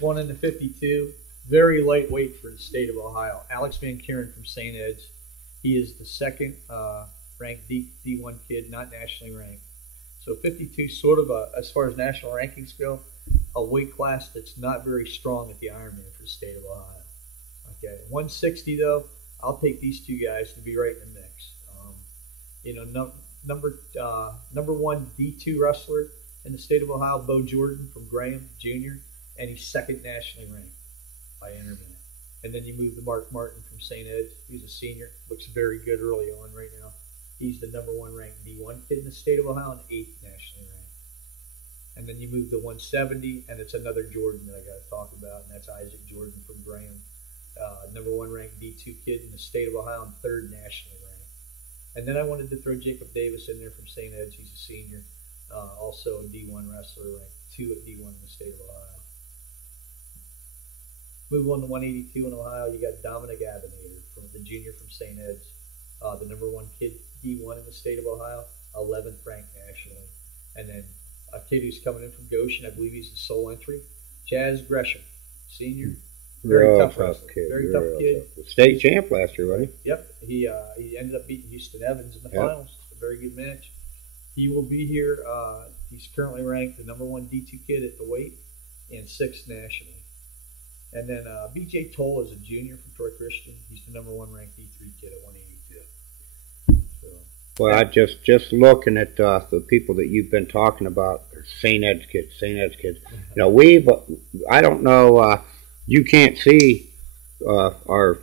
Going into 52, very lightweight for the state of Ohio. Alex Van Kuren from St. Ed's. He is the second ranked D1 kid, not nationally ranked. So 52, sort of as far as national rankings go, a weight class that's not very strong at the Ironman for the state of Ohio. Okay, 160 though, I'll take these two guys to be right in the mix. Number one D2 wrestler in the state of Ohio, Bo Jordan from Graham Jr., and he's second nationally ranked by Internet. And then you move to Mark Martin from St. Ed's. He's a senior, looks very good early on right now. He's the number one ranked D1 kid in the state of Ohio and 8th nationally ranked. And then you move to 170, and it's another Jordan that I got to talk about, and that's Isaac Jordan from Graham. Number one ranked D2 kid in the state of Ohio and 3rd nationally ranked. And then I wanted to throw Jacob Davis in there from St. Ed's. He's a senior, also a D1 wrestler, ranked 2 at D1 in the state of Ohio. Move on to 182 in Ohio. You got Dominic Abenator from the junior from St. Ed's, the number one kid D1 in the state of Ohio, 11th ranked nationally. And then a kid who's coming in from Goshen, I believe he's the sole entry, Chaz Gresham, senior. Very tough wrestler. Very tough kid. State champ last year, right? Yep. He ended up beating Houston Evans in the finals. A very good match. He will be here. He's currently ranked the number one D2 kid at the weight and 6th nationally. And then BJ Toll is a junior from Troy Christian. He's the number one ranked D3 kid at 182. So, well, I just looking at the people that you've been talking about, St. Ed's kids. I don't know, you can't see our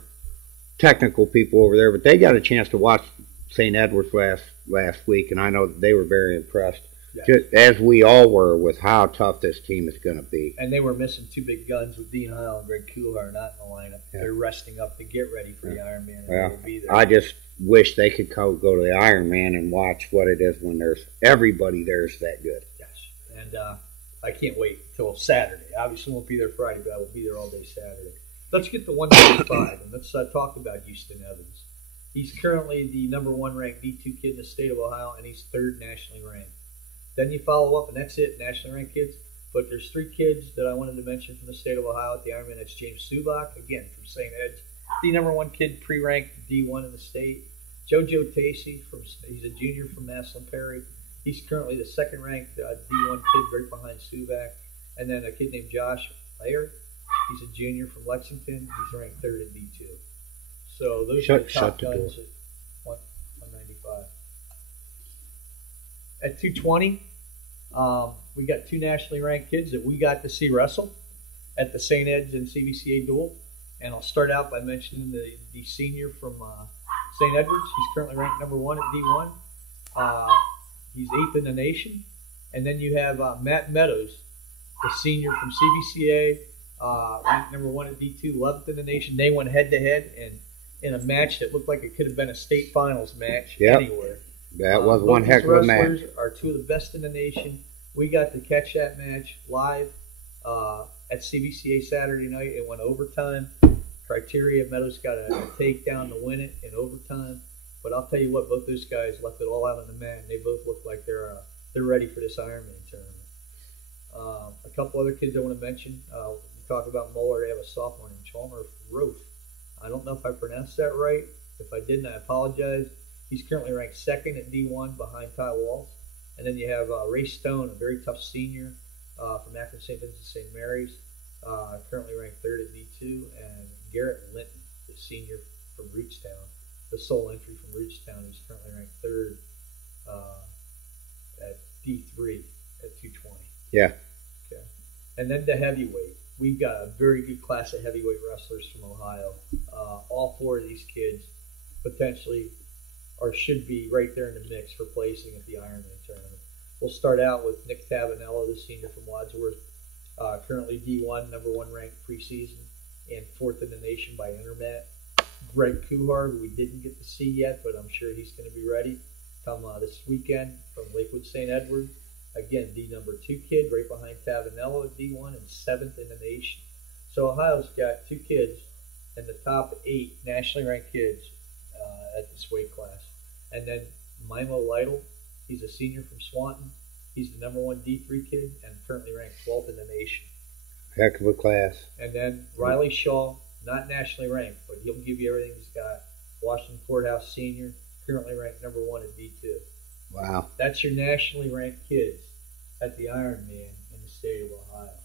technical people over there, but they got a chance to watch St. Edward's last week, and I know that they were very impressed. Just as we all were with how tough this team is going to be. And they were missing 2 big guns with Dean Heil and Greg Kuhar not in the lineup. Yeah. They're resting up to get ready for the Ironman. Well, I just wish they could go to the Ironman and watch what it is when there's everybody there's that good. Yes, and I can't wait until Saturday. Obviously, won't be there Friday, but I will be there all day Saturday. Let's get to 135, and let's talk about Houston Evans. He's currently the number one ranked D2 kid in the state of Ohio, and he's 3rd nationally ranked. Then you follow up, and that's it, nationally ranked kids. But there's 3 kids that I wanted to mention from the state of Ohio at the Ironman. That's James Subak, again, from St. Ed's, the number one kid pre-ranked D1 in the state. JoJo Tacey, he's a junior from Maslin Perry. He's currently the 2nd ranked D1 kid right behind Subak. And then a kid named Josh Layer. He's a junior from Lexington. He's ranked 3rd in D2. So those are the top guns at 195. At 220, we got 2 nationally ranked kids that we got to see wrestle at the St. Ed's and CVCA duel. And I'll start out by mentioning the senior from St. Edwards. He's currently ranked number 1 at D1. He's 8th in the nation. And then you have Matt Meadows, the senior from CVCA, ranked number 1 at D2, 11th in the nation. They went head-to-head and in a match that looked like it could have been a state finals match anywhere. That was one heck of a match. Are 2 of the best in the nation. We got to catch that match live at CVCA Saturday night. It went overtime. Criteria Meadows got a takedown to win it in overtime. But I'll tell you what, both those guys left it all out on the mat, and they both look like they're ready for this Ironman tournament. A couple other kids I want to mention. We talk about Moeller. They have a sophomore named Chalmer Roth. I don't know if I pronounced that right. If I didn't, I apologize. He's currently ranked 2nd at D1 behind Ty Walsh. And then you have Ray Stone, a very tough senior from Akron St. Vincent St. Mary's, currently ranked 3rd at D2. And Garrett Linton, the senior from Reachtown, the sole entry from Reachtown, who's currently ranked 3rd at D3 at 220. Yeah. Okay. And then the heavyweight. We've got a very good class of heavyweight wrestlers from Ohio. All 4 of these kids potentially or should be right there in the mix for placing at the Ironman tournament. We'll start out with Nick Tavanello, the senior from Wadsworth, currently D1, number 1 ranked preseason, and 4th in the nation by Internet. Greg Kuhar, who we didn't get to see yet, but I'm sure he's going to be ready come this weekend from Lakewood St. Edward. Again, the number 2 kid, right behind Tavanello at D1, and 7th in the nation. So Ohio's got 2 kids in the top 8 nationally ranked kids at this weight class. And then Mimo Lytle, he's a senior from Swanton. He's the number 1 D3 kid and currently ranked 12th in the nation. Heck of a class. And then Riley Shaw, not nationally ranked, but he'll give you everything he's got. Washington Courthouse Senior, currently ranked number 1 at D2. Wow. That's your nationally ranked kids at the Ironman in the state of Ohio.